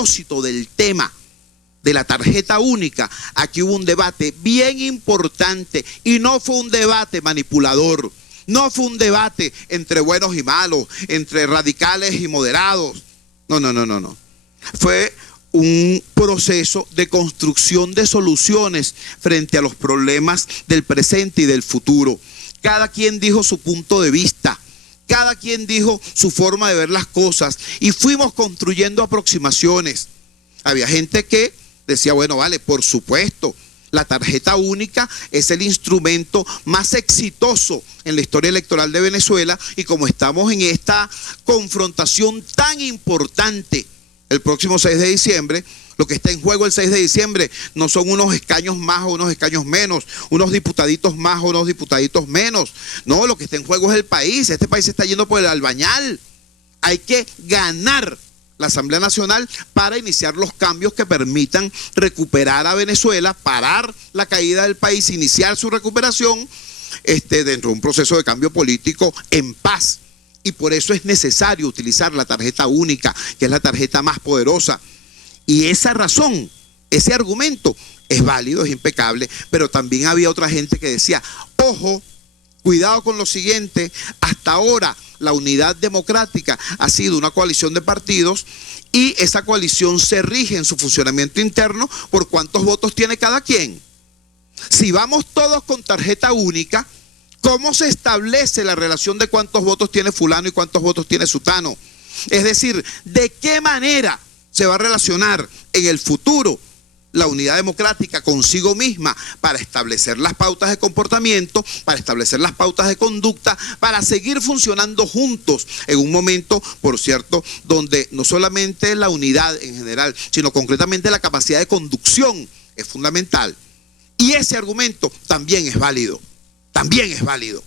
propósito del tema de la tarjeta única, aquí hubo un debate bien importante y no fue un debate manipulador, no fue un debate entre buenos y malos, entre radicales y moderados, no. Fue un proceso de construcción de soluciones frente a los problemas del presente y del futuro. Cada quien dijo su punto de vista, cada quien dijo su forma de ver las cosas y fuimos construyendo aproximaciones. Había gente que decía, bueno, vale, por supuesto, la tarjeta única es el instrumento más exitoso en la historia electoral de Venezuela y como estamos en esta confrontación tan importante el próximo 6 de diciembre, lo que está en juego el 6 de diciembre no son unos escaños más o unos escaños menos, unos diputaditos más o unos diputaditos menos. No, lo que está en juego es el país. Este país se está yendo por el albañal. Hay que ganar la Asamblea Nacional para iniciar los cambios que permitan recuperar a Venezuela, parar la caída del país, iniciar su recuperación dentro de un proceso de cambio político en paz. Y por eso es necesario utilizar la tarjeta única, que es la tarjeta más poderosa. Y esa razón, ese argumento es válido, es impecable, pero también había otra gente que decía, ojo, cuidado con lo siguiente, hasta ahora la Unidad Democrática ha sido una coalición de partidos y esa coalición se rige en su funcionamiento interno por cuántos votos tiene cada quien. Si vamos todos con tarjeta única, ¿cómo se establece la relación de cuántos votos tiene fulano y cuántos votos tiene sutano? Es decir, ¿de qué manera se va a relacionar en el futuro la Unidad Democrática consigo misma para establecer las pautas de comportamiento, para establecer las pautas de conducta, para seguir funcionando juntos en un momento, por cierto, donde no solamente la unidad en general, sino concretamente la capacidad de conducción es fundamental? Y ese argumento también es válido, también es válido.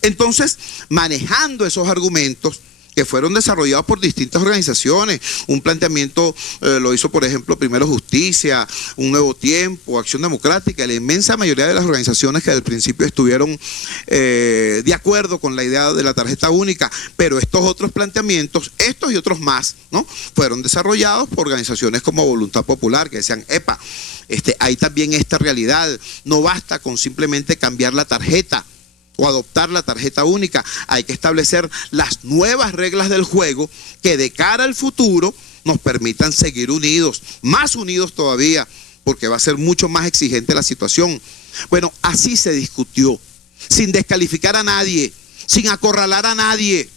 Entonces, manejando esos argumentos que fueron desarrollados por distintas organizaciones, un planteamiento lo hizo, por ejemplo, Primero Justicia, Un Nuevo Tiempo, Acción Democrática, la inmensa mayoría de las organizaciones que al principio estuvieron de acuerdo con la idea de la tarjeta única, pero estos otros planteamientos, estos y otros más, ¿no?, fueron desarrollados por organizaciones como Voluntad Popular, que decían, epa, hay también esta realidad, no basta con simplemente cambiar la tarjeta o adoptar la tarjeta única, hay que establecer las nuevas reglas del juego que de cara al futuro nos permitan seguir unidos, más unidos todavía, porque va a ser mucho más exigente la situación. Bueno, así se discutió, sin descalificar a nadie, sin acorralar a nadie,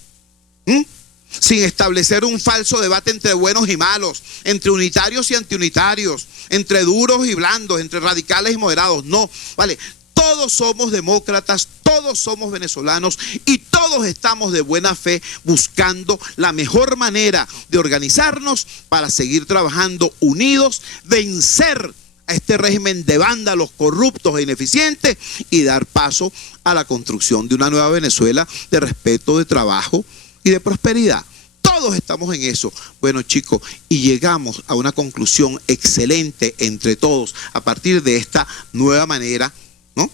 sin establecer un falso debate entre buenos y malos, entre unitarios y antiunitarios, entre duros y blandos, entre radicales y moderados. No, vale. Todos somos demócratas, todos somos venezolanos y todos estamos de buena fe buscando la mejor manera de organizarnos para seguir trabajando unidos, vencer a este régimen de vándalos corruptos e ineficientes y dar paso a la construcción de una nueva Venezuela de respeto, de trabajo y de prosperidad. Todos estamos en eso. Bueno, chicos, y llegamos a una conclusión excelente entre todos a partir de esta nueva manera, ¿no?,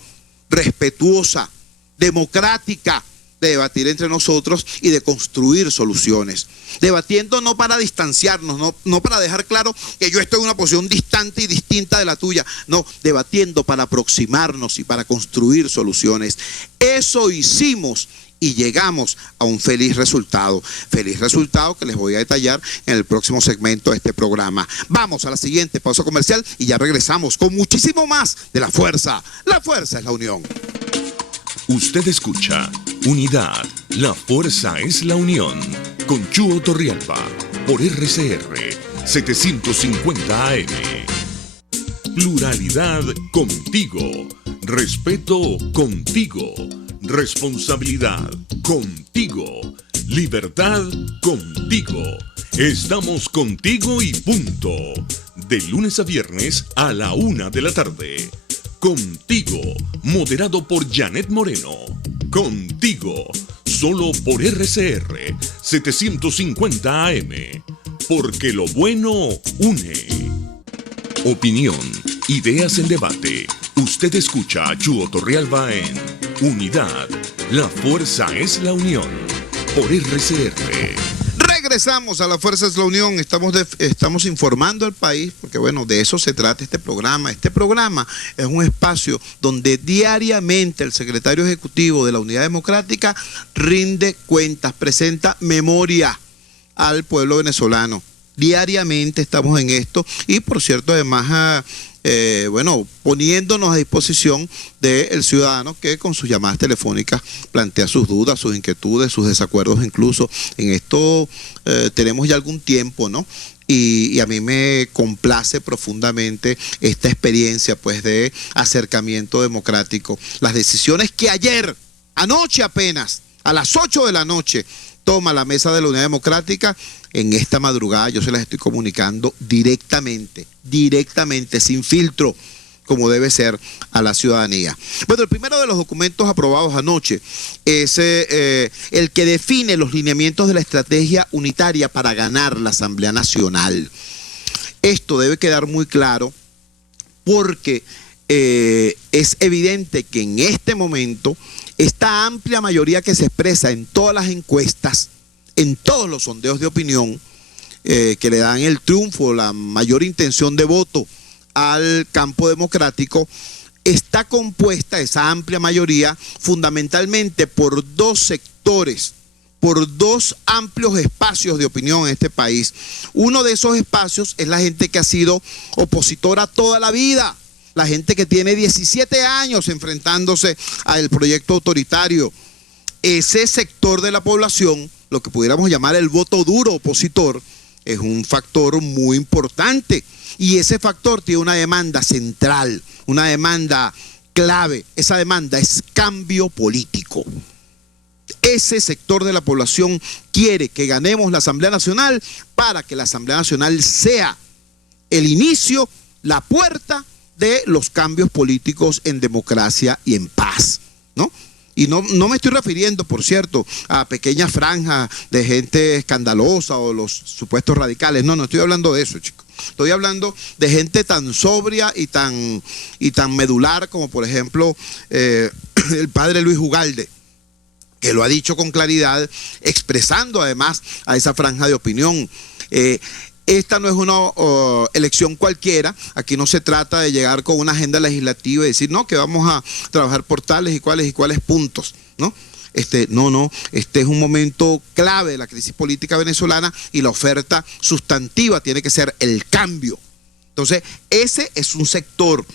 respetuosa, democrática, de debatir entre nosotros y de construir soluciones. Debatiendo no para distanciarnos, no para dejar claro que yo estoy en una posición distante y distinta de la tuya, no, debatiendo para aproximarnos y para construir soluciones. Eso hicimos y llegamos a un feliz resultado que les voy a detallar en el próximo segmento de este programa. Vamos a la siguiente pausa comercial y ya regresamos con muchísimo más de La Fuerza. La fuerza es la unión. Usted escucha Unidad, la fuerza es la unión, con Chuo Torrialba, por RCR 750 AM. Pluralidad contigo, respeto contigo, responsabilidad contigo, libertad contigo. Estamos contigo y punto. De lunes a viernes a la 1 de la tarde. Contigo, moderado por Janet Moreno. Contigo, solo por RCR 750 AM. Porque lo bueno une. Opinión, ideas en debate. Usted escucha a Chuo Torrialba en Unidad, la fuerza es la unión. Por RCR. Regresamos a La Fuerza es la Unión. Estamos informando al país, porque bueno, de eso se trata este programa. Este programa es un espacio donde diariamente el secretario ejecutivo de la Unidad Democrática rinde cuentas, presenta memoria al pueblo venezolano. Diariamente estamos en esto y, por cierto, además, poniéndonos a disposición del ciudadano que con sus llamadas telefónicas plantea sus dudas, sus inquietudes, sus desacuerdos. Incluso en esto tenemos ya algún tiempo, ¿no? Y a mí me complace profundamente esta experiencia, pues, de acercamiento democrático. Las decisiones que anoche apenas, a las 8 de la noche, toma la mesa de la Unidad Democrática, en esta madrugada yo se las estoy comunicando directamente, sin filtro, como debe ser a la ciudadanía. Bueno, el primero de los documentos aprobados anoche es el que define los lineamientos de la estrategia unitaria para ganar la Asamblea Nacional. Esto debe quedar muy claro porque es evidente que en este momento esta amplia mayoría que se expresa en todas las encuestas, en todos los sondeos de opinión, que le dan el triunfo, la mayor intención de voto al campo democrático, está compuesta esa amplia mayoría fundamentalmente por dos sectores, por dos amplios espacios de opinión en este país. Uno de esos espacios es la gente que ha sido opositora toda la vida, la gente que tiene 17 años enfrentándose al proyecto autoritario. Ese sector de la población, lo que pudiéramos llamar el voto duro opositor, es un factor muy importante. Y ese factor tiene una demanda central, una demanda clave. Esa demanda es cambio político. Ese sector de la población quiere que ganemos la Asamblea Nacional para que la Asamblea Nacional sea el inicio, la puerta de los cambios políticos en democracia y en paz, ¿no? Y no me estoy refiriendo, por cierto, a pequeñas franjas de gente escandalosa o los supuestos radicales. No estoy hablando de eso, chicos. Estoy hablando de gente tan sobria y tan medular como, por ejemplo, el padre Luis Ugalde, que lo ha dicho con claridad, expresando además a esa franja de opinión. Esta no es una elección cualquiera. Aquí no se trata de llegar con una agenda legislativa y decir, no, que vamos a trabajar por tales y cuales puntos, ¿no? Este es un momento clave de la crisis política venezolana y la oferta sustantiva tiene que ser el cambio. Entonces, ese es un sector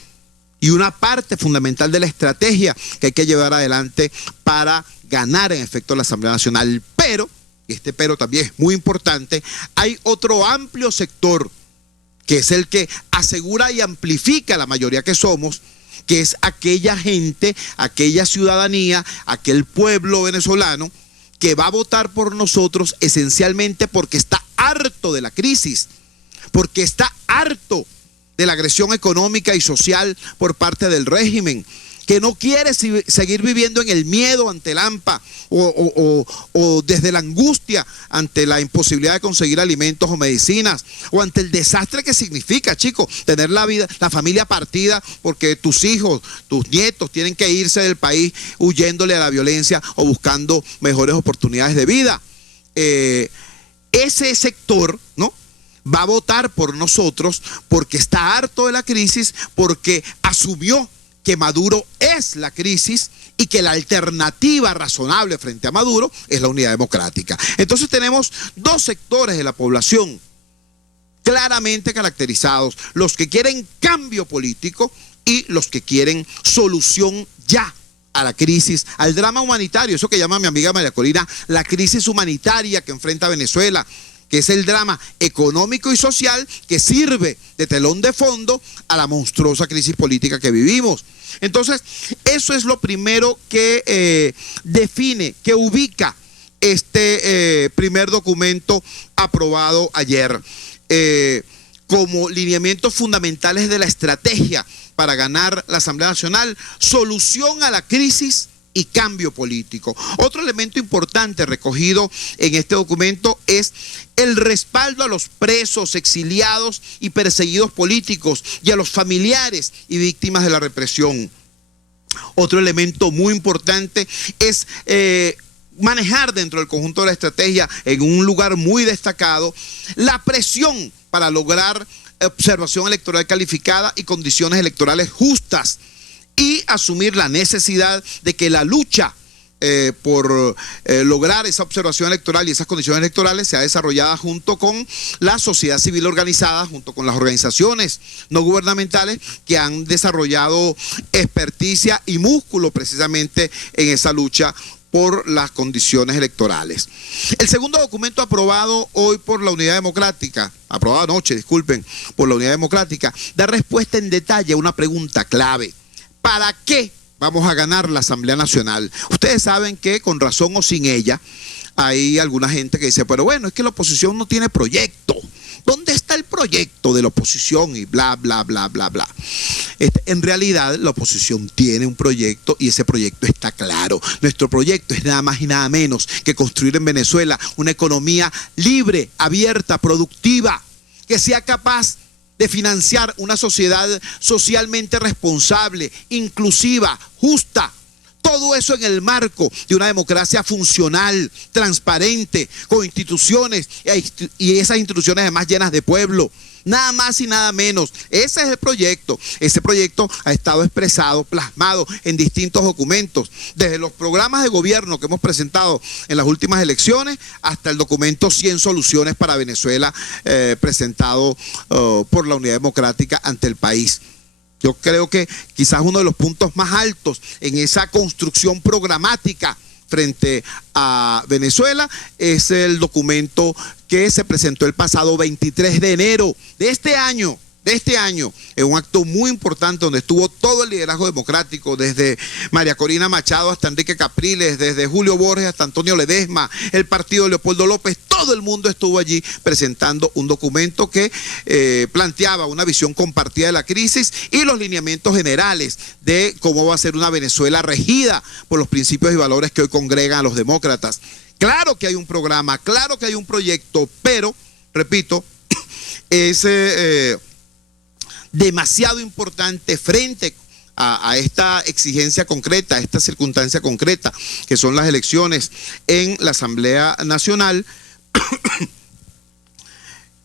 y una parte fundamental de la estrategia que hay que llevar adelante para ganar en efecto la Asamblea Nacional. Pero, y este pero también es muy importante, hay otro amplio sector que es el que asegura y amplifica la mayoría que somos, que es aquella gente, aquella ciudadanía, aquel pueblo venezolano que va a votar por nosotros esencialmente porque está harto de la crisis, porque está harto de la agresión económica y social por parte del régimen, que no quiere seguir viviendo en el miedo ante el hampa o desde la angustia ante la imposibilidad de conseguir alimentos o medicinas, o ante el desastre que significa, chicos, tener la familia partida porque tus hijos, tus nietos tienen que irse del país huyéndole a la violencia o buscando mejores oportunidades de vida. Ese sector, ¿no?, va a votar por nosotros porque está harto de la crisis, porque asumió que Maduro es la crisis y que la alternativa razonable frente a Maduro es la Unidad Democrática. Entonces tenemos dos sectores de la población claramente caracterizados: los que quieren cambio político y los que quieren solución ya a la crisis, al drama humanitario, eso que llama mi amiga María Corina la crisis humanitaria que enfrenta Venezuela, que es el drama económico y social que sirve de telón de fondo a la monstruosa crisis política que vivimos. Entonces, eso es lo primero que define, que ubica este primer documento aprobado ayer como lineamientos fundamentales de la estrategia para ganar la Asamblea Nacional: solución a la crisis y cambio político. Otro elemento importante recogido en este documento es el respaldo a los presos, exiliados y perseguidos políticos y a los familiares y víctimas de la represión. Otro elemento muy importante es manejar dentro del conjunto de la estrategia en un lugar muy destacado la presión para lograr observación electoral calificada y condiciones electorales justas, y asumir la necesidad de que la lucha por lograr esa observación electoral y esas condiciones electorales sea desarrollada junto con la sociedad civil organizada, junto con las organizaciones no gubernamentales que han desarrollado experticia y músculo precisamente en esa lucha por las condiciones electorales. El segundo documento aprobado hoy por la Unidad Democrática, aprobado anoche, disculpen, por la Unidad Democrática, da respuesta en detalle a una pregunta clave. ¿Para qué vamos a ganar la Asamblea Nacional? Ustedes saben que con razón o sin ella hay alguna gente que dice, pero bueno, es que la oposición no tiene proyecto. ¿Dónde está el proyecto de la oposición? Y bla, bla, bla, bla, bla. En realidad, la oposición tiene un proyecto y ese proyecto está claro. Nuestro proyecto es nada más y nada menos que construir en Venezuela una economía libre, abierta, productiva, que sea capaz de financiar una sociedad socialmente responsable, inclusiva, justa. Todo eso en el marco de una democracia funcional, transparente, con instituciones y esas instituciones además llenas de pueblo. Nada más y nada menos. Ese es el proyecto. Ese proyecto ha estado expresado, plasmado en distintos documentos, desde los programas de gobierno que hemos presentado en las últimas elecciones hasta el documento 100 soluciones para Venezuela, presentado por la Unidad Democrática ante el país. Yo creo que quizás uno de los puntos más altos en esa construcción programática frente a Venezuela es el documento que se presentó el pasado 23 de enero de este año, en un acto muy importante donde estuvo todo el liderazgo democrático, desde María Corina Machado hasta Enrique Capriles, desde Julio Borges hasta Antonio Ledesma, el partido de Leopoldo López. Todo el mundo estuvo allí presentando un documento que planteaba una visión compartida de la crisis y los lineamientos generales de cómo va a ser una Venezuela regida por los principios y valores que hoy congregan a los demócratas. Claro que hay un programa, claro que hay un proyecto, pero, repito, es demasiado importante frente a esta exigencia concreta, a esta circunstancia concreta, que son las elecciones en la Asamblea Nacional,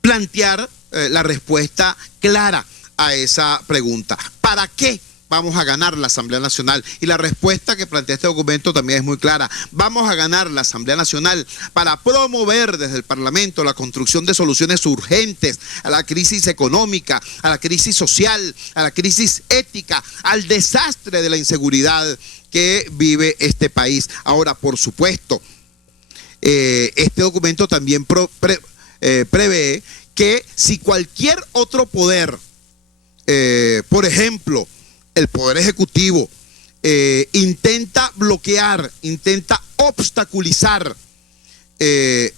plantear la respuesta clara a esa pregunta. ¿Para qué vamos a ganar la Asamblea Nacional? Y la respuesta que plantea este documento también es muy clara. Vamos a ganar la Asamblea Nacional para promover desde el Parlamento la construcción de soluciones urgentes a la crisis económica, a la crisis social, a la crisis ética, al desastre de la inseguridad que vive este país. Ahora, por supuesto, este documento también prevé que si cualquier otro poder, por ejemplo, el Poder Ejecutivo, intenta bloquear, intenta obstaculizar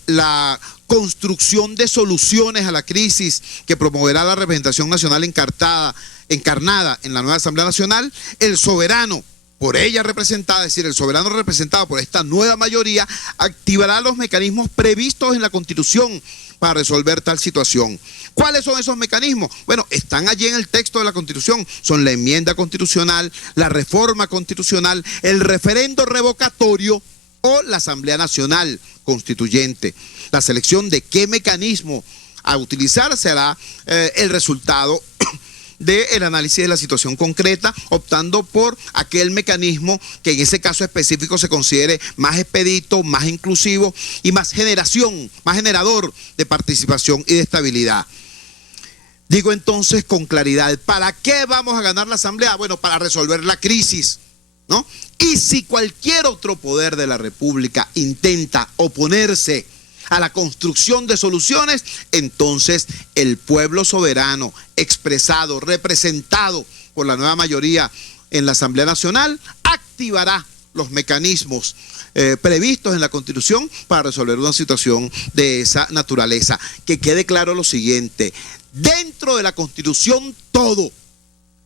la construcción de soluciones a la crisis que promoverá la representación nacional encarnada en la nueva Asamblea Nacional, el soberano, por ella representada, es decir, el soberano representado por esta nueva mayoría, activará los mecanismos previstos en la Constitución para resolver tal situación. ¿Cuáles son esos mecanismos? Bueno, están allí en el texto de la Constitución. Son la enmienda constitucional, la reforma constitucional, el referendo revocatorio o la Asamblea Nacional Constituyente. La selección de qué mecanismo a utilizar será el resultado del análisis de la situación concreta, optando por aquel mecanismo que en ese caso específico se considere más expedito, más inclusivo y más generador de participación y de estabilidad. Digo entonces con claridad, ¿para qué vamos a ganar la Asamblea? Bueno, para resolver la crisis, ¿no? Y si cualquier otro poder de la República intenta oponerse a la construcción de soluciones, entonces el pueblo soberano, expresado, representado por la nueva mayoría en la Asamblea Nacional, activará los mecanismos previstos en la Constitución para resolver una situación de esa naturaleza. Que quede claro lo siguiente: dentro de la Constitución todo,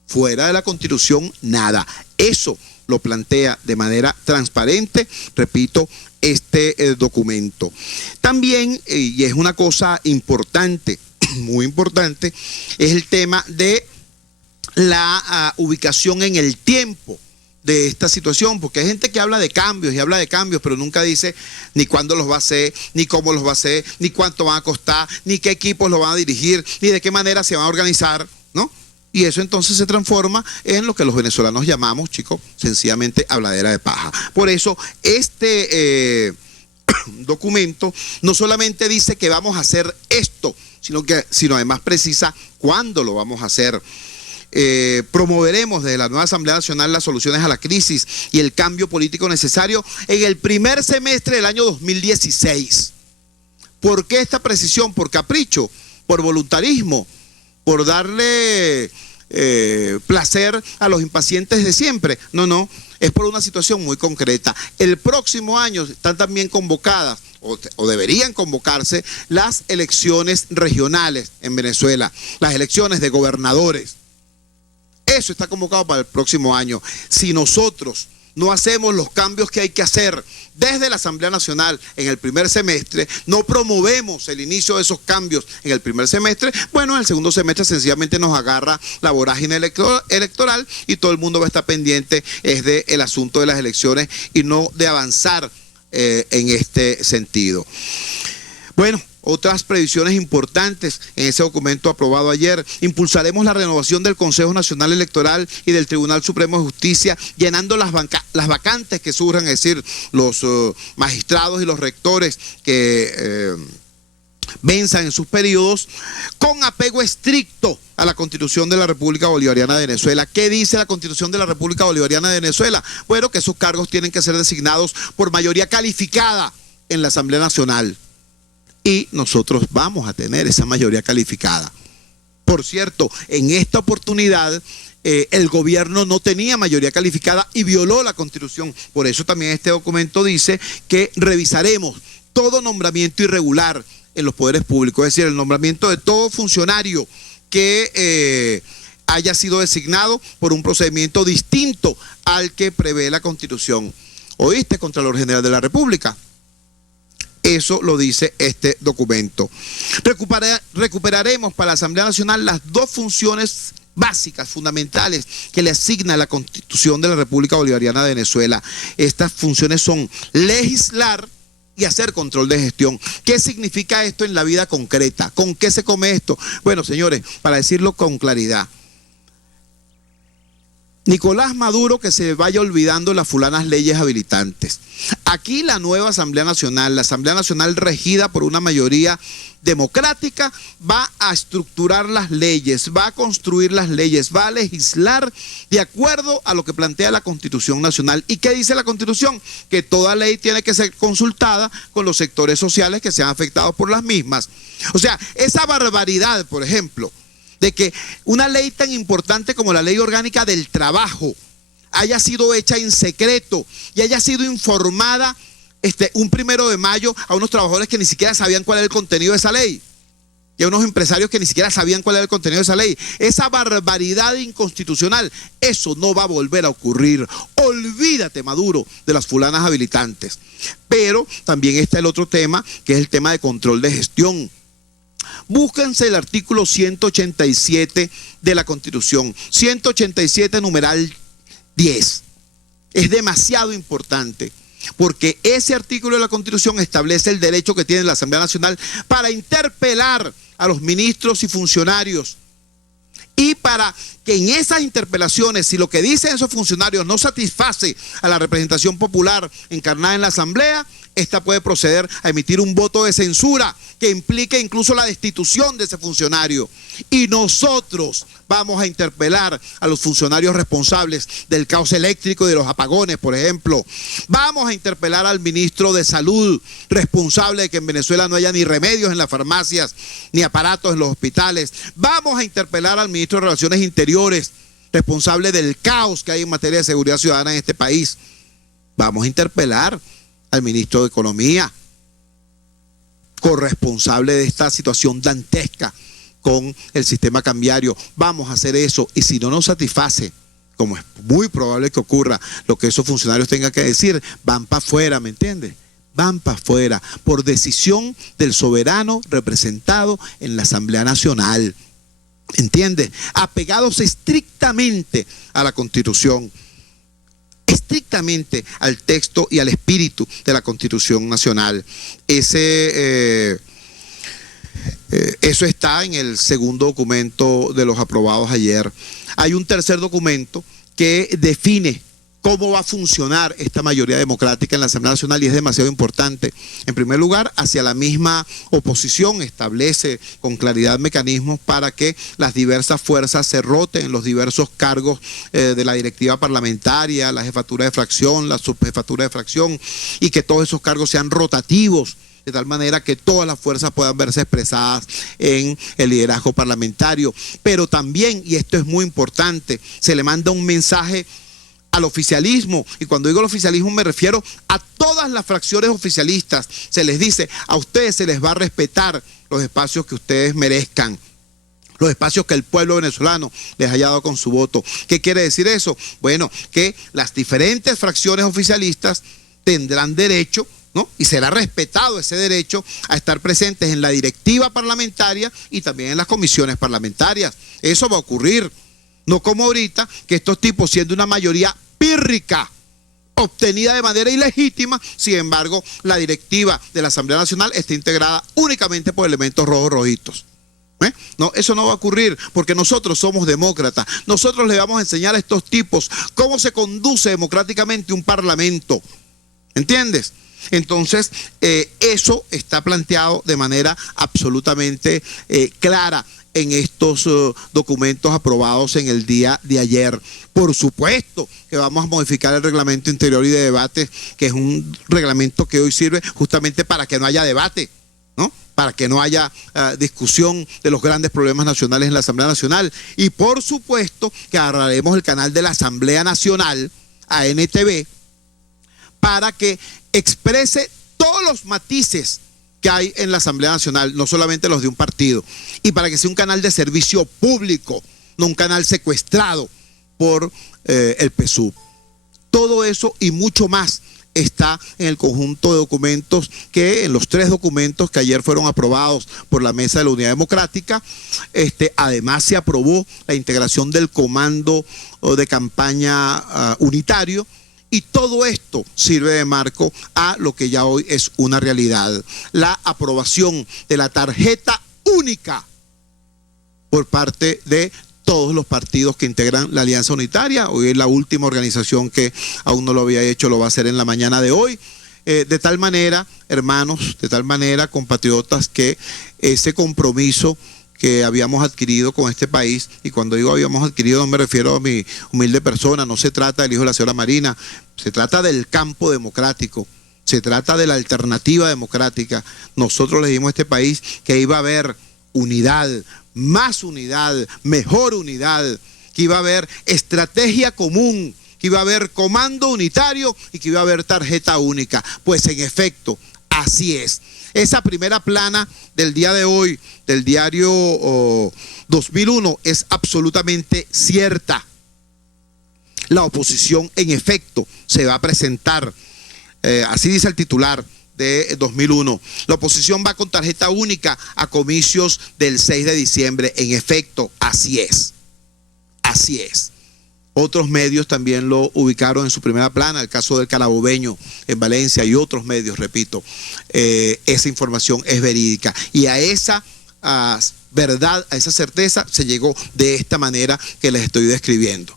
fuera de la Constitución nada. Eso lo plantea de manera transparente, repito, este documento. También, y es una cosa importante, muy importante, es el tema de la ubicación en el tiempo de esta situación, porque hay gente que habla de cambios y habla de cambios, pero nunca dice ni cuándo los va a hacer, ni cómo los va a hacer, ni cuánto van a costar, ni qué equipos los van a dirigir, ni de qué manera se van a organizar, ¿no? Y eso entonces se transforma en lo que los venezolanos llamamos, chicos, sencillamente habladera de paja. Por eso este documento no solamente dice que vamos a hacer esto, sino además precisa cuándo lo vamos a hacer. Promoveremos desde la nueva Asamblea Nacional las soluciones a la crisis y el cambio político necesario en el primer semestre del año 2016. ¿Por qué esta precisión? ¿Por capricho? ¿Por voluntarismo? ¿Por darle placer a los impacientes de siempre? No, es por una situación muy concreta. El próximo año están también convocadas, o deberían convocarse, las elecciones regionales en Venezuela, las elecciones de gobernadores. Eso está convocado para el próximo año. Si nosotros no hacemos los cambios que hay que hacer desde la Asamblea Nacional en el primer semestre, no promovemos el inicio de esos cambios en el primer semestre, bueno, en el segundo semestre sencillamente nos agarra la vorágine electoral y todo el mundo va a estar pendiente del asunto de las elecciones y no de avanzar en este sentido. Bueno, otras previsiones importantes en ese documento aprobado ayer: impulsaremos la renovación del Consejo Nacional Electoral y del Tribunal Supremo de Justicia, llenando las vacantes que surjan, es decir, los magistrados y los rectores que venzan en sus periodos, con apego estricto a la Constitución de la República Bolivariana de Venezuela. ¿Qué dice la Constitución de la República Bolivariana de Venezuela? Bueno, que esos cargos tienen que ser designados por mayoría calificada en la Asamblea Nacional. Y nosotros vamos a tener esa mayoría calificada. Por cierto, en esta oportunidad el gobierno no tenía mayoría calificada y violó la Constitución. Por eso también este documento dice que revisaremos todo nombramiento irregular en los poderes públicos, es decir, el nombramiento de todo funcionario que haya sido designado por un procedimiento distinto al que prevé la Constitución. ¿Oíste, Contralor General de la República? Eso lo dice este documento. Recuperaremos para la Asamblea Nacional las dos funciones básicas, fundamentales, que le asigna la Constitución de la República Bolivariana de Venezuela. Estas funciones son legislar y hacer control de gestión. ¿Qué significa esto en la vida concreta? ¿Con qué se come esto? Bueno, señores, para decirlo con claridad, Nicolás Maduro, que se vaya olvidando las fulanas leyes habilitantes. Aquí la nueva Asamblea Nacional, la Asamblea Nacional regida por una mayoría democrática, va a estructurar las leyes, va a construir las leyes, va a legislar de acuerdo a lo que plantea la Constitución Nacional. ¿Y qué dice la Constitución? Que toda ley tiene que ser consultada con los sectores sociales que sean afectados por las mismas. O sea, esa barbaridad, por ejemplo, de que una ley tan importante como la Ley Orgánica del Trabajo haya sido hecha en secreto y haya sido informada un 1 de mayo a unos trabajadores que ni siquiera sabían cuál era el contenido de esa ley, y a unos empresarios que ni siquiera sabían cuál era el contenido de esa ley. Esa barbaridad inconstitucional, eso no va a volver a ocurrir. Olvídate, Maduro, de las fulanas habilitantes. Pero también está el otro tema, que es el tema de control de gestión. Búsquense el artículo 187 de la Constitución, 187 numeral 10. Es demasiado importante, porque ese artículo de la Constitución establece el derecho que tiene la Asamblea Nacional para interpelar a los ministros y funcionarios, y para que en esas interpelaciones, si lo que dicen esos funcionarios no satisface a la representación popular encarnada en la Asamblea, esta puede proceder a emitir un voto de censura que implique incluso la destitución de ese funcionario. Y nosotros vamos a interpelar a los funcionarios responsables del caos eléctrico y de los apagones, por ejemplo. Vamos a interpelar al ministro de Salud, responsable de que en Venezuela no haya ni remedios en las farmacias, ni aparatos en los hospitales. Vamos a interpelar al ministro de Relaciones Interiores, responsable del caos que hay en materia de seguridad ciudadana en este país. Vamos a interpelar al ministro de Economía, corresponsable de esta situación dantesca con el sistema cambiario. Vamos a hacer eso, y si no nos satisface, como es muy probable que ocurra, lo que esos funcionarios tengan que decir, van para afuera, ¿me entiendes? Van para afuera, por decisión del soberano representado en la Asamblea Nacional, ¿entiendes? Apegados estrictamente a la Constitución. estrictamente al texto y al espíritu de la Constitución Nacional. Eso está en el segundo documento de los aprobados ayer. Hay un tercer documento que define cómo va a funcionar esta mayoría democrática en la Asamblea Nacional y es demasiado importante. En primer lugar, hacia la misma oposición establece con claridad mecanismos para que las diversas fuerzas se roten en los diversos cargos de la directiva parlamentaria, la jefatura de fracción, la subjefatura de fracción, y que todos esos cargos sean rotativos, de tal manera que todas las fuerzas puedan verse expresadas en el liderazgo parlamentario. Pero también, y esto es muy importante, se le manda un mensaje al oficialismo, y cuando digo el oficialismo me refiero a todas las fracciones oficialistas. Se les dice, a ustedes se les va a respetar los espacios que ustedes merezcan, los espacios que el pueblo venezolano les haya dado con su voto. ¿Qué quiere decir eso? Bueno, que las diferentes fracciones oficialistas tendrán derecho, ¿no? Y será respetado ese derecho a estar presentes en la directiva parlamentaria y también en las comisiones parlamentarias. Eso va a ocurrir, no como ahorita, que estos tipos, siendo una mayoría pírrica, obtenida de manera ilegítima, sin embargo, la directiva de la Asamblea Nacional está integrada únicamente por elementos rojos rojitos. No, eso no va a ocurrir, porque nosotros somos demócratas. Nosotros le vamos a enseñar a estos tipos cómo se conduce democráticamente un parlamento. ¿Entiendes? Entonces, eso está planteado de manera absolutamente clara en estos documentos aprobados en el día de ayer. Por supuesto que vamos a modificar el reglamento interior y de debate, que es un reglamento que hoy sirve justamente para que no haya debate, ¿no? Para que no haya discusión de los grandes problemas nacionales en la Asamblea Nacional. Y por supuesto que agarraremos el canal de la Asamblea Nacional, ANTV, para que exprese todos los matices que hay en la Asamblea Nacional, no solamente los de un partido, y para que sea un canal de servicio público, no un canal secuestrado por el PSUV. Todo eso y mucho más está en el conjunto de documentos en los 3 documentos que ayer fueron aprobados por la Mesa de la Unidad Democrática. Además se aprobó la integración del comando de campaña unitario. Y todo esto sirve de marco a lo que ya hoy es una realidad: la aprobación de la tarjeta única por parte de todos los partidos que integran la Alianza Unitaria. Hoy es la última organización que aún no lo había hecho, lo va a hacer en la mañana de hoy. De tal manera, hermanos, de tal manera, compatriotas, que ese compromiso que habíamos adquirido con este país, y cuando digo habíamos adquirido no me refiero a mi humilde persona, no se trata del hijo de la señora Marina, se trata del campo democrático, se trata de la alternativa democrática. Nosotros le dimos a este país que iba a haber unidad, más unidad, mejor unidad, que iba a haber estrategia común, que iba a haber comando unitario y que iba a haber tarjeta única. Pues en efecto, así es. Esa primera plana del día de hoy, del diario 2001, es absolutamente cierta. La oposición, en efecto, se va a presentar, así dice el titular de 2001, la oposición va con tarjeta única a comicios del 6 de diciembre. En efecto, así es. Así es. Otros medios también lo ubicaron en su primera plana, el caso del Carabobeño en Valencia y otros medios, repito. Esa información es verídica. Y a esa verdad, a esa certeza, se llegó de esta manera que les estoy describiendo.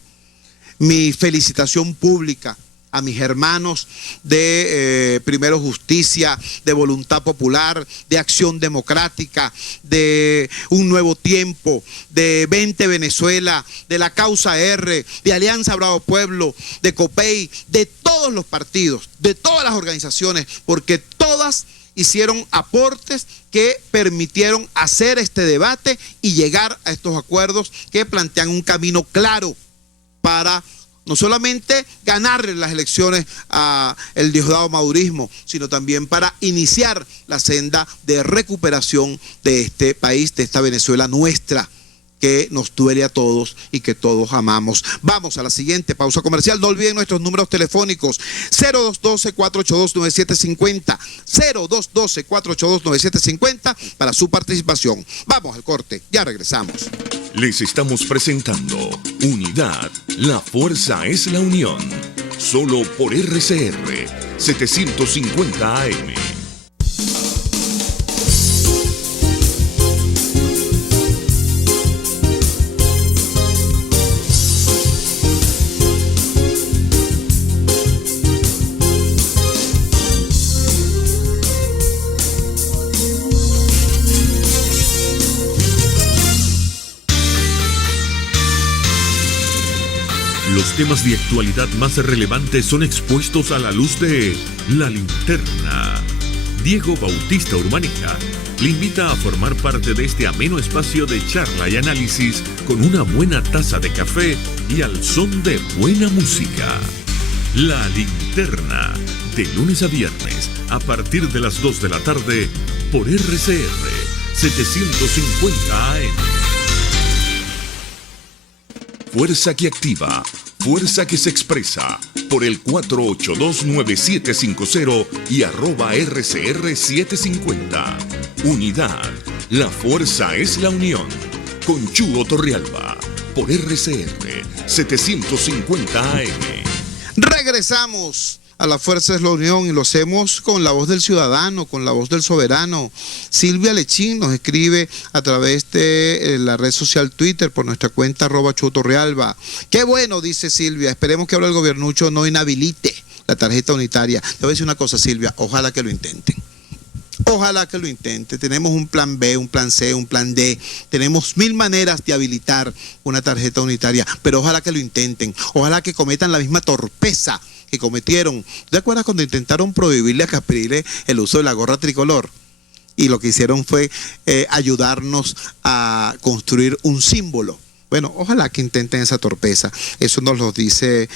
Mi felicitación pública a mis hermanos de Primero Justicia, de Voluntad Popular, de Acción Democrática, de Un Nuevo Tiempo, de 20 Venezuela, de la Causa R, de Alianza Bravo Pueblo, de COPEI, de todos los partidos, de todas las organizaciones, porque todas hicieron aportes que permitieron hacer este debate y llegar a estos acuerdos que plantean un camino claro para no solamente ganarle las elecciones al Diosdado madurismo, sino también para iniciar la senda de recuperación de este país, de esta Venezuela nuestra, que nos duele a todos y que todos amamos. Vamos a la siguiente pausa comercial. No olviden nuestros números telefónicos: 0212-482-9750, 0212-482-9750 para su participación. Vamos al corte, ya regresamos. Les estamos presentando Unidad, la fuerza es la unión. solo por RCR 750 AM. Los temas de actualidad más relevantes son expuestos a la luz de La Linterna. Diego Bautista Urbaneja le invita a formar parte de este ameno espacio de charla y análisis con una buena taza de café y al son de buena música. La Linterna, de lunes a viernes, a partir de las 2 de la tarde, por RCR 750 AM. Fuerza que activa, fuerza que se expresa, por el 4829750 y @RCR750. Unidad, la fuerza es la unión. Con Chugo Torrealba, por RCR 750 AM. Regresamos a La Fuerza es la Unión y lo hacemos con la voz del ciudadano, con la voz del soberano. Silvia Lechín nos escribe a través de la red social Twitter por nuestra cuenta @Chugotorrealba. Qué bueno, dice Silvia, esperemos que ahora el gobiernucho no inhabilite la tarjeta unitaria. Te voy a decir una cosa, Silvia, ojalá que lo intenten. Ojalá que lo intente. Tenemos un plan B, un plan C, un plan D. Tenemos 1000 maneras de habilitar una tarjeta unitaria, pero ojalá que lo intenten. Ojalá que cometan la misma torpeza que cometieron. ¿Te acuerdas cuando intentaron prohibirle a Capriles el uso de la gorra tricolor? Y lo que hicieron fue ayudarnos a construir un símbolo. Bueno, ojalá que intenten esa torpeza. Eso nos lo dice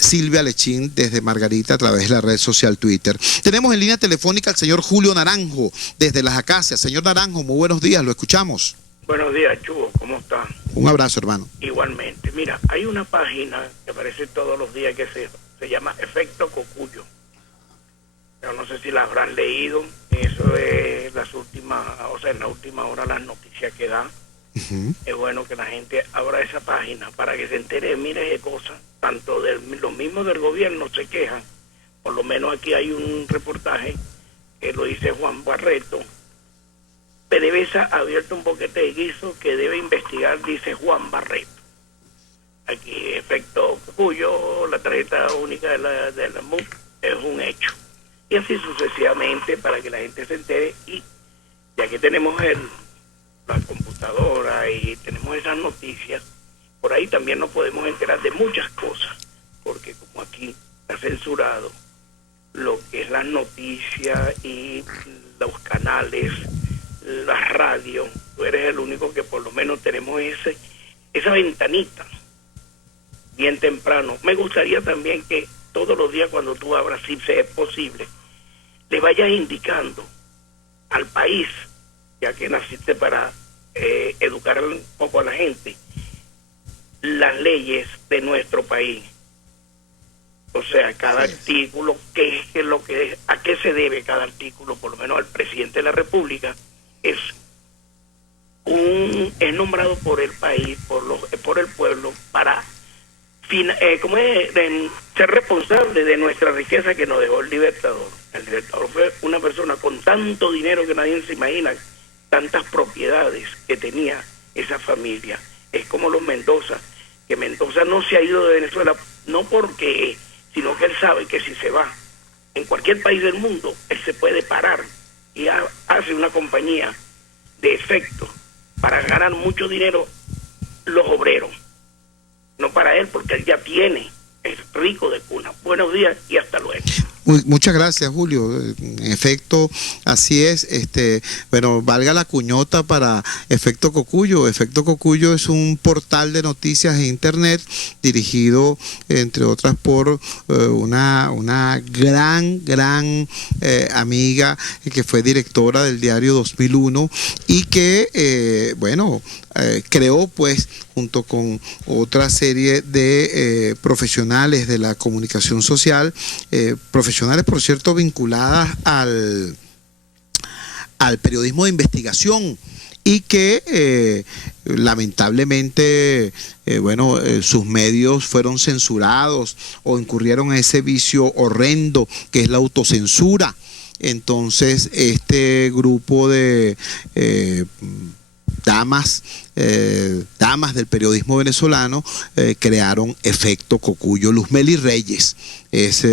Silvia Lechín desde Margarita a través de la red social Twitter. Tenemos en línea telefónica al señor Julio Naranjo desde Las Acacias. Señor Naranjo, muy buenos días, lo escuchamos. Buenos días, Chugo, ¿cómo está? Un abrazo, hermano. Igualmente. Mira, hay una página que aparece todos los días que se llama Efecto Cocuyo. Yo no sé si la habrán leído. Eso es en la última hora las noticias que da. Es bueno que la gente abra esa página para que se entere de miles de cosas. Tanto los mismos del gobierno se quejan. Por lo menos aquí hay un reportaje que lo dice Juan Barreto. PDVSA ha abierto un boquete de guiso que debe investigar, dice Juan Barreto. Aquí, efecto Cuyo, la tarjeta única de la MUP es un hecho. Y así sucesivamente para que la gente se entere. Y ya que tenemos la computadora y tenemos esas noticias, por ahí también nos podemos enterar de muchas cosas. Porque como aquí está censurado lo que es las noticias y los canales, la radio, tú eres el único que por lo menos tenemos esa ventanita bien temprano. Me gustaría también que todos los días cuando tú abras, si es posible, le vayas indicando al país, ya que naciste para educar un poco a la gente, las leyes de nuestro país. O sea, cada artículo, a qué se debe cada artículo, por lo menos al presidente de la República, es nombrado por el país, por el pueblo, para ser responsable de nuestra riqueza que nos dejó el Libertador. El Libertador fue una persona con tanto dinero que nadie se imagina, tantas propiedades que tenía esa familia. Es como los Mendoza, que Mendoza no se ha ido de Venezuela, no porque, sino que él sabe que si se va en cualquier país del mundo, él se puede parar y hace una compañía de efecto para ganar mucho dinero los obreros, no para él, porque él ya es rico de cuna. Buenos días y hasta luego. Muchas gracias, Julio. En efecto, así es. Bueno, valga la cuñota para Efecto Cocuyo. Efecto Cocuyo es un portal de noticias en internet dirigido, entre otras, por una gran amiga que fue directora del diario 2001 y que, creó, pues, junto con otra serie de profesionales de la comunicación social, profesionales, por cierto, vinculadas al periodismo de investigación y que lamentablemente, sus medios fueron censurados o incurrieron en ese vicio horrendo que es la autocensura. Entonces, este grupo de damas del periodismo venezolano crearon Efecto Cocuyo. Luzmeli Reyes es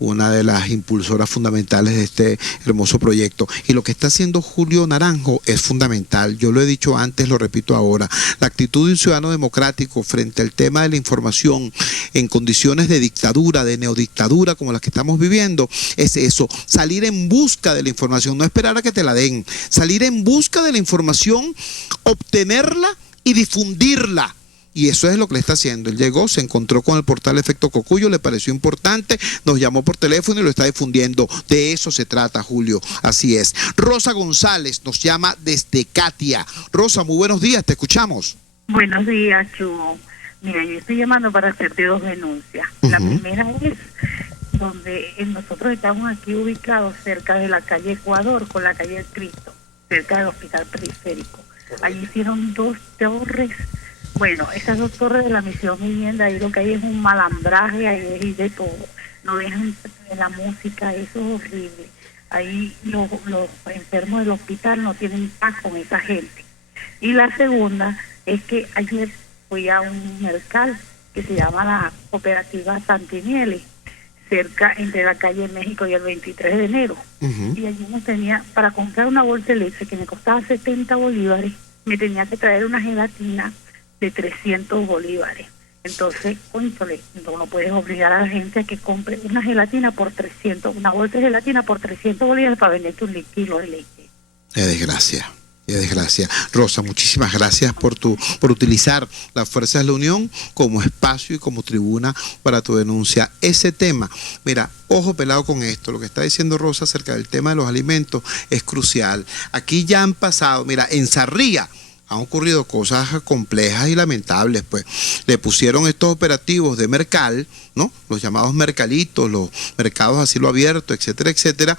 una de las impulsoras fundamentales de este hermoso proyecto. Y lo que está haciendo Julio Naranjo es fundamental. Yo lo he dicho antes, lo repito ahora. La actitud de un ciudadano democrático frente al tema de la información en condiciones de dictadura, de neodictadura como las que estamos viviendo, es eso, salir en busca de la información, no esperar a que te la den, salir en busca de la información, obtenerla y difundirla. Y eso es lo que le está haciendo. Él llegó, se encontró con el portal Efecto Cocuyo, le pareció importante, nos llamó por teléfono y lo está difundiendo. De eso se trata, Julio. Así es. Rosa González nos llama desde Catia. Rosa, muy buenos días, te escuchamos. Buenos días, Chugo. Mira, yo estoy llamando para hacerte dos denuncias. La primera es donde nosotros estamos aquí ubicados cerca de la calle Ecuador con la calle El Cristo, cerca del hospital periférico. Allí hicieron dos torres. Bueno, esas dos torres de la Misión Vivienda, ahí lo que hay es un malambraje, ahí hay de todo. No dejan la música, eso es horrible. Ahí los enfermos del hospital no tienen paz con esa gente. Y la segunda es que ayer fui a un mercado que se llama la Cooperativa Santinieles, cerca entre la calle México y el 23 de enero. Y allí me tenía, para comprar una bolsa de leche que me costaba 70 bolívares, me tenía que traer una gelatina de 300 bolívares. Entonces, cónchale, no puedes obligar a la gente a que compre una gelatina por 300, una bolsa de gelatina por 300 bolívares para venderte un kilo de leche. Qué desgracia. Qué desgracia. Rosa, muchísimas gracias por utilizar las Fuerzas de la Unión como espacio y como tribuna para tu denuncia. Ese tema, mira, ojo pelado con esto, lo que está diciendo Rosa acerca del tema de los alimentos es crucial. Aquí ya han pasado, mira, en Sarría han ocurrido cosas complejas y lamentables, pues. Le pusieron estos operativos de Mercal, ¿no? Los llamados mercalitos, los mercados a cielo abierto, etcétera, etcétera,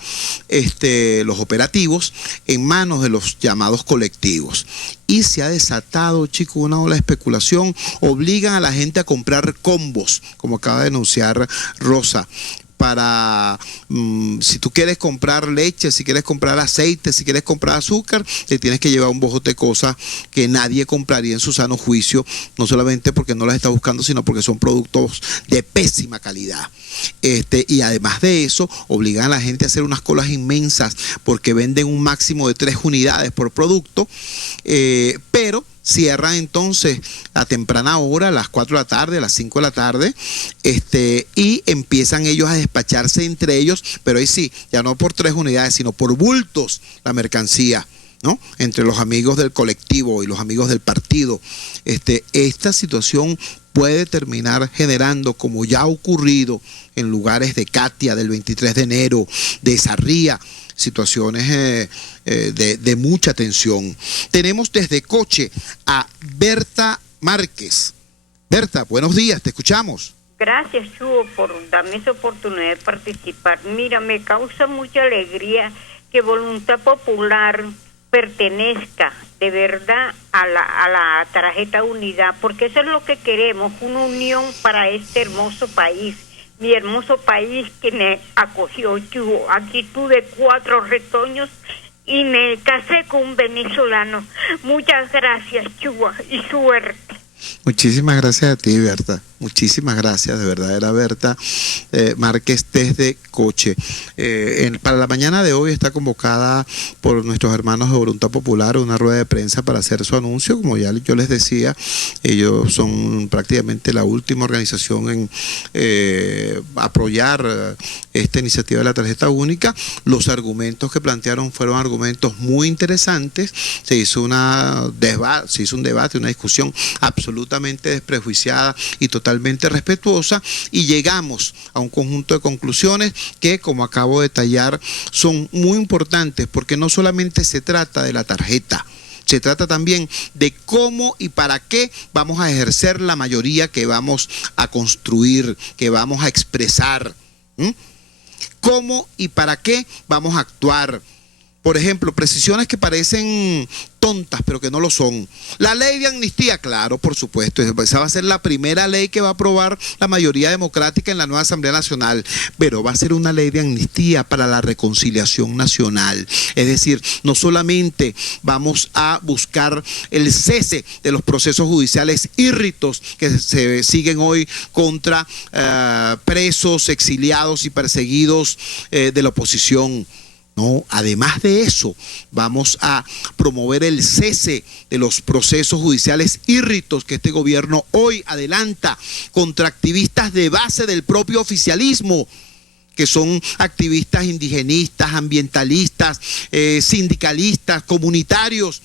los operativos en manos de los llamados colectivos. Y se ha desatado, chicos, una ola de especulación. Obligan a la gente a comprar combos, como acaba de denunciar Rosa, para, si tú quieres comprar leche, si quieres comprar aceite, si quieres comprar azúcar, te tienes que llevar un bojote de cosas que nadie compraría en su sano juicio, no solamente porque no las está buscando, sino porque son productos de pésima calidad. Y además de eso, obligan a la gente a hacer unas colas inmensas porque venden un máximo de 3 unidades por producto, pero cierran entonces a temprana hora, a las 4 de la tarde, a las 5 de la tarde, y empiezan ellos a despacharse entre ellos, pero ahí sí, ya no por 3 unidades, sino por bultos la mercancía, ¿no? Entre los amigos del colectivo y los amigos del partido. Esta situación puede terminar generando, como ya ha ocurrido en lugares de Catia, del 23 de enero, de Sarría, situaciones de mucha tensión. Tenemos desde Coche a Berta Márquez. Berta, buenos días, te escuchamos. Gracias, Chugo, por darme esa oportunidad de participar. Mira, me causa mucha alegría que Voluntad Popular pertenezca de verdad a la tarjeta unidad, porque eso es lo que queremos, una unión para este hermoso país. Mi hermoso país que me acogió, Chugo. Aquí tuve 4 retoños y me casé con un venezolano. Muchas gracias, Chugo, y suerte. Muchísimas gracias a ti, Berta. Muchísimas gracias, de verdad, era Berta Márquez desde Coche. Para la mañana de hoy está convocada por nuestros hermanos de Voluntad Popular una rueda de prensa para hacer su anuncio. Como ya yo les decía, ellos son prácticamente la última organización en apoyar esta iniciativa de la tarjeta única. Los argumentos que plantearon fueron argumentos muy interesantes. Se hizo un debate, una discusión absolutamente desprejuiciada y totalmente respetuosa, y llegamos a un conjunto de conclusiones que, como acabo de detallar, son muy importantes, porque no solamente se trata de la tarjeta, se trata también de cómo y para qué vamos a ejercer la mayoría que vamos a construir, que vamos a expresar. ¿Cómo y para qué vamos a actuar? Por ejemplo, precisiones que parecen tontas, pero que no lo son. La ley de amnistía, claro, por supuesto, esa va a ser la primera ley que va a aprobar la mayoría democrática en la nueva Asamblea Nacional, pero va a ser una ley de amnistía para la reconciliación nacional. Es decir, no solamente vamos a buscar el cese de los procesos judiciales írritos que se siguen hoy contra presos, exiliados y perseguidos de la oposición. No, además de eso, vamos a promover el cese de los procesos judiciales írritos que este gobierno hoy adelanta contra activistas de base del propio oficialismo, que son activistas indigenistas, ambientalistas, sindicalistas, comunitarios.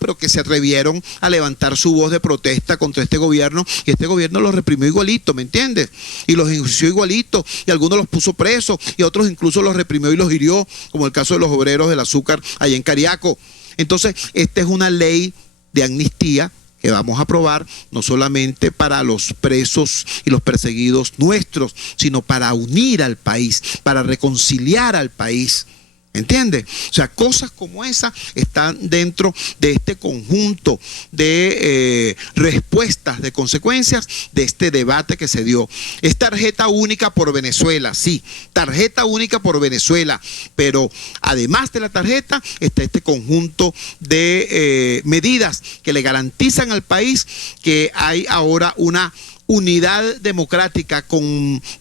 Pero que se atrevieron a levantar su voz de protesta contra este gobierno, y este gobierno los reprimió igualito, ¿me entiendes? Y los enjuició igualito, y algunos los puso presos, y otros incluso los reprimió y los hirió, como el caso de los obreros del azúcar allá en Cariaco. Entonces, esta es una ley de amnistía que vamos a aprobar no solamente para los presos y los perseguidos nuestros, sino para unir al país, para reconciliar al país. ¿Entiendes? O sea, cosas como esa están dentro de este conjunto de respuestas, de consecuencias de este debate que se dio. Es tarjeta única por Venezuela, sí, tarjeta única por Venezuela, pero además de la tarjeta está este conjunto de medidas que le garantizan al país que hay ahora una unidad democrática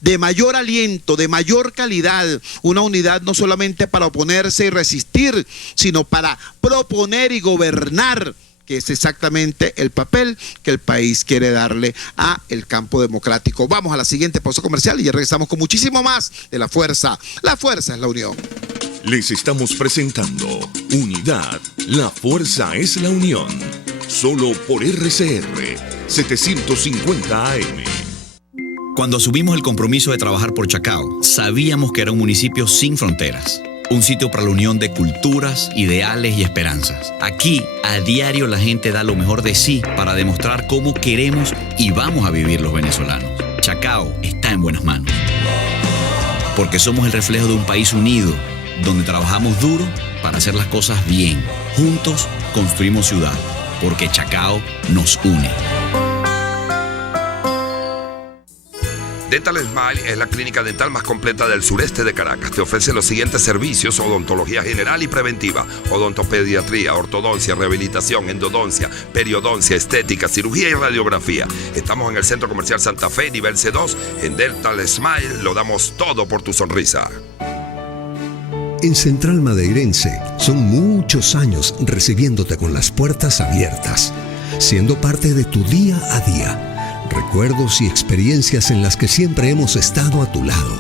de mayor aliento, de mayor calidad, una unidad no solamente para oponerse y resistir, sino para proponer y gobernar, que es exactamente el papel que el país quiere darle a el campo democrático. Vamos a la siguiente pausa comercial y ya regresamos con muchísimo más de La Fuerza. La Fuerza es la unión. Les estamos presentando Unidad. La Fuerza es la unión. Solo por RCR 750 AM. Cuando asumimos el compromiso de trabajar por Chacao, sabíamos que era un municipio sin fronteras. Un sitio para la unión de culturas, ideales y esperanzas. Aquí, a diario, la gente da lo mejor de sí para demostrar cómo queremos y vamos a vivir los venezolanos. Chacao está en buenas manos. Porque somos el reflejo de un país unido, donde trabajamos duro para hacer las cosas bien. Juntos construimos ciudad, porque Chacao nos une. Dental Smile es la clínica dental más completa del sureste de Caracas. Te ofrece los siguientes servicios: odontología general y preventiva, odontopediatría, ortodoncia, rehabilitación, endodoncia, periodoncia, estética, cirugía y radiografía. Estamos en el Centro Comercial Santa Fe, nivel C2. En Dental Smile lo damos todo por tu sonrisa. En Central Madeirense son muchos años recibiéndote con las puertas abiertas, siendo parte de tu día a día. Recuerdos y experiencias en las que siempre hemos estado a tu lado.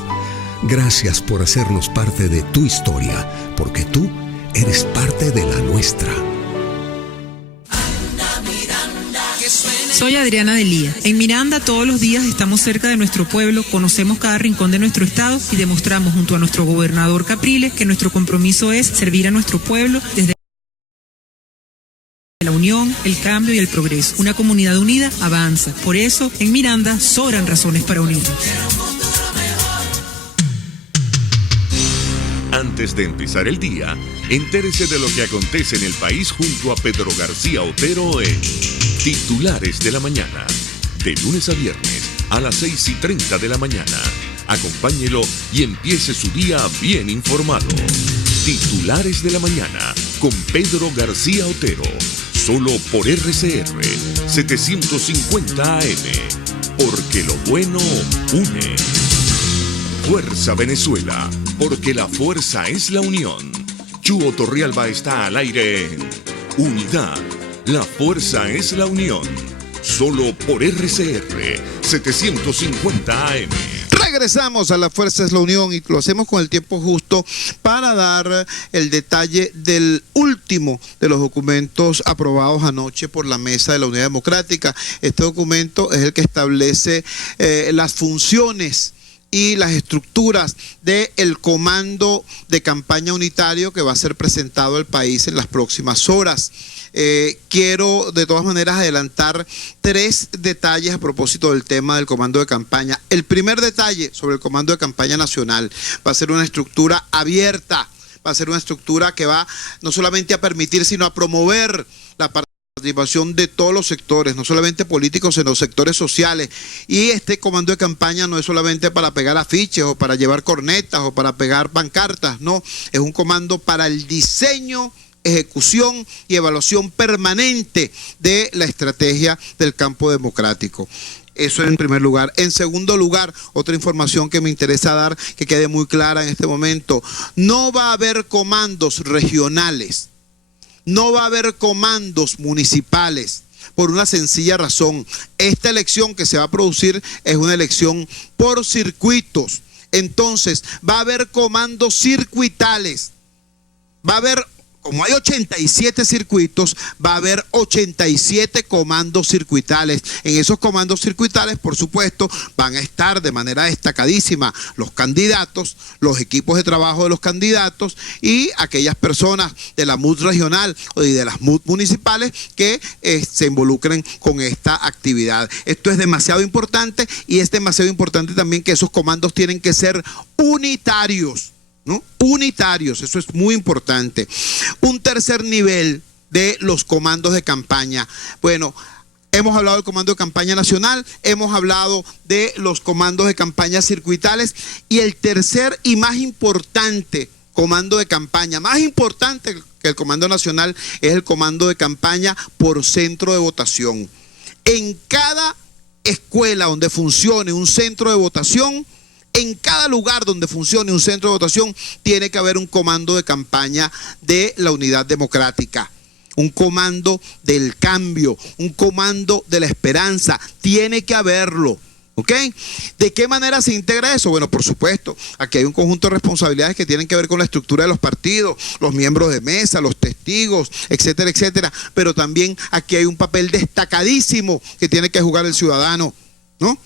Gracias por hacernos parte de tu historia, porque tú eres parte de la nuestra. Soy Adriana Delía. En Miranda todos los días estamos cerca de nuestro pueblo, conocemos cada rincón de nuestro estado y demostramos junto a nuestro gobernador Capriles que nuestro compromiso es servir a nuestro pueblo desde la unión, el cambio y el progreso. Una comunidad unida avanza. Por eso, en Miranda sobran razones para unirnos. Antes de empezar el día, entérese de lo que acontece en el país junto a Pedro García Otero en Titulares de la Mañana. De lunes a viernes a las 6:30 de la mañana. Acompáñelo y empiece su día bien informado. Titulares de la Mañana con Pedro García Otero. Solo por RCR 750 AM. Porque lo bueno une. Fuerza Venezuela, porque la fuerza es la unión. Chuo Torrialba está al aire en Unidad. La fuerza es la unión. Solo por RCR 750 AM. Regresamos a La Fuerza es la Unión y lo hacemos con el tiempo justo para dar el detalle del último de los documentos aprobados anoche por la Mesa de la Unidad Democrática. Este documento es el que establece las funciones y las estructuras del comando de campaña unitario que va a ser presentado al país en las próximas horas. Quiero de todas maneras adelantar 3 detalles a propósito del tema del comando de campaña. El primer detalle sobre el comando de campaña nacional: va a ser una estructura abierta, va a ser una estructura que va no solamente a permitir, sino a promover la participación de todos los sectores, no solamente políticos, sino sectores sociales. Y este comando de campaña no es solamente para pegar afiches o para llevar cornetas o para pegar pancartas, no, es un comando para el diseño, ejecución y evaluación permanente de la estrategia del campo democrático. Eso en primer lugar. En segundo lugar, otra información que me interesa dar, que quede muy clara en este momento: no va a haber comandos regionales, no va a haber comandos municipales, por una sencilla razón. Esta elección que se va a producir es una elección por circuitos. Entonces, va a haber comandos circuitales. Va a haber, como hay 87 circuitos, va a haber 87 comandos circuitales. En esos comandos circuitales, por supuesto, van a estar de manera destacadísima los candidatos, los equipos de trabajo de los candidatos y aquellas personas de la MUD regional y de las MUD municipales que se involucren con esta actividad. Esto es demasiado importante, y es demasiado importante también que esos comandos tienen que ser unitarios, ¿no? Unitarios, eso es muy importante. Un tercer nivel de los comandos de campaña. Bueno, hemos hablado del comando de campaña nacional, hemos hablado de los comandos de campaña circuitales, y el tercer y más importante comando de campaña, más importante que el comando nacional, es el comando de campaña por centro de votación. En cada escuela donde funcione un centro de votación, en cada lugar donde funcione un centro de votación, tiene que haber un comando de campaña de la Unidad Democrática, un comando del cambio, un comando de la esperanza. Tiene que haberlo, ¿ok? ¿De qué manera se integra eso? Bueno, por supuesto, aquí hay un conjunto de responsabilidades que tienen que ver con la estructura de los partidos, los miembros de mesa, los testigos, etcétera, etcétera. Pero también aquí hay un papel destacadísimo que tiene que jugar el ciudadano, ¿no?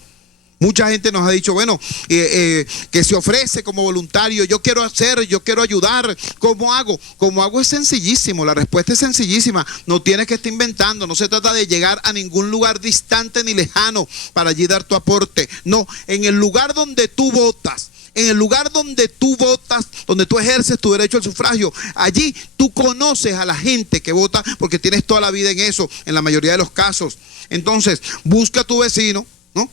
Mucha gente nos ha dicho, bueno, que se ofrece como voluntario. Yo quiero hacer, yo quiero ayudar. ¿Cómo hago? ¿Cómo hago? Es sencillísimo, la respuesta es sencillísima. No tienes que estar inventando, no se trata de llegar a ningún lugar distante ni lejano para allí dar tu aporte. No, en el lugar donde tú votas, en el lugar donde tú votas, donde tú ejerces tu derecho al sufragio, allí tú conoces a la gente que vota, porque tienes toda la vida en eso, en la mayoría de los casos. Entonces, busca a tu vecino, ¿no?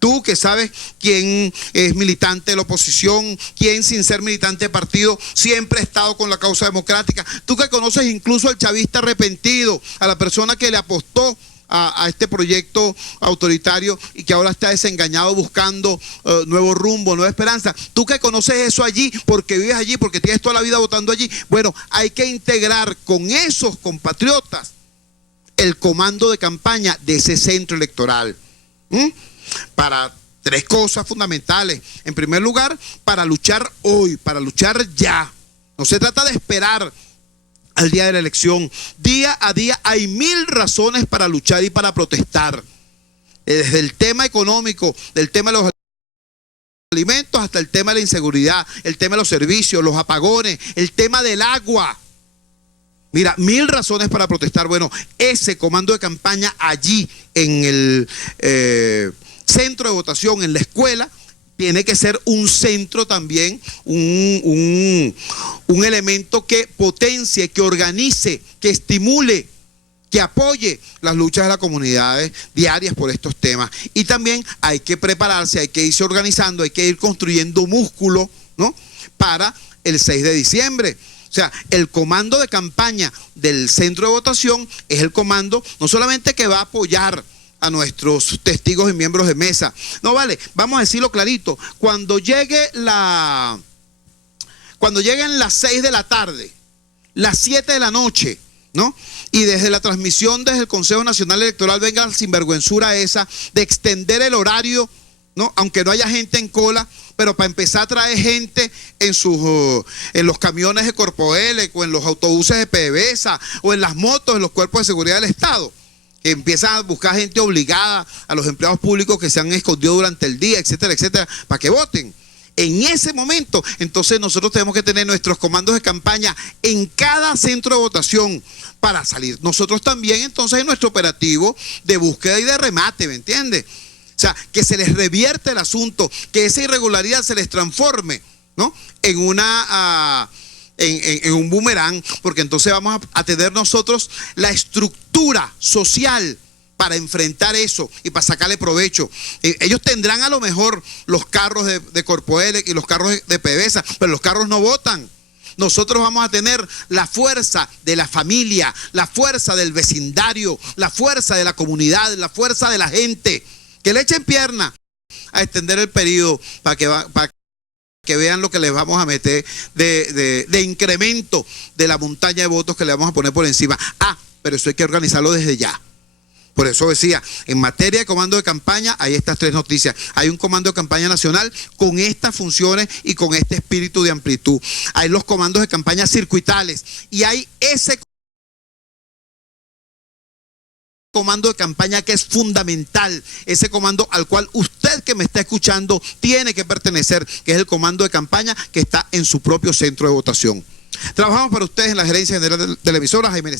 Tú que sabes quién es militante de la oposición, quién sin ser militante de partido siempre ha estado con la causa democrática. Tú que conoces incluso al chavista arrepentido, a la persona que le apostó a este proyecto autoritario y que ahora está desengañado buscando nuevo rumbo, nueva esperanza. Tú que conoces eso allí porque vives allí, porque tienes toda la vida votando allí. Bueno, hay que integrar con esos compatriotas el comando de campaña de ese centro electoral. Para tres cosas fundamentales. En primer lugar, para luchar hoy, para luchar ya. No se trata de esperar al día de la elección. Día a día hay 1000 razones para luchar y para protestar. Desde el tema económico, del tema de los alimentos hasta el tema de la inseguridad, el tema de los servicios, los apagones, el tema del agua. Mira, 1000 razones para protestar. Bueno, ese comando de campaña allí en el centro de votación, en la escuela, tiene que ser un centro también, un elemento que potencie, que organice, que estimule, que apoye las luchas de las comunidades diarias por estos temas. Y también hay que prepararse, hay que irse organizando, hay que ir construyendo músculo, ¿no?, para el 6 de diciembre. O sea, el comando de campaña del centro de votación es el comando no solamente que va a apoyar a nuestros testigos y miembros de mesa. No, vale, vamos a decirlo clarito. Cuando lleguen las 6 de la tarde, las 7 de la noche, ¿no?, y desde la transmisión desde el Consejo Nacional Electoral venga la sinvergüenzura esa de extender el horario, ¿no?, aunque no haya gente en cola, pero para empezar a traer gente en los camiones de Corpoelec o en los autobuses de PDVSA o en las motos de los cuerpos de seguridad del Estado, que empiezan a buscar gente obligada, a los empleados públicos que se han escondido durante el día, etcétera, etcétera, para que voten. En ese momento, entonces nosotros tenemos que tener nuestros comandos de campaña en cada centro de votación para salir nosotros también entonces en nuestro operativo de búsqueda y de remate, ¿me entiendes? O sea, que se les revierte el asunto, que esa irregularidad se les transforme, ¿no?, en una en un boomerang, porque entonces vamos a tener nosotros la estructura social para enfrentar eso y para sacarle provecho. Ellos tendrán a lo mejor los carros de Corpoelec y los carros de PDVSA, pero los carros no votan. Nosotros vamos a tener la fuerza de la familia, la fuerza del vecindario, la fuerza de la comunidad, la fuerza de la gente, que le echen pierna a extender el periodo para que vean lo que les vamos a meter de incremento de la montaña de votos que le vamos a poner por encima. Pero eso hay que organizarlo desde ya. Por eso decía, en materia de comando de campaña, hay estas 3 noticias. Hay un comando de campaña nacional con estas funciones y con este espíritu de amplitud. Hay los comandos de campaña circuitales y hay ese comando de campaña que es fundamental, ese comando al cual usted que me está escuchando tiene que pertenecer, que es el comando de campaña que está en su propio centro de votación. Trabajamos para ustedes en la gerencia general de la emisora, Jaime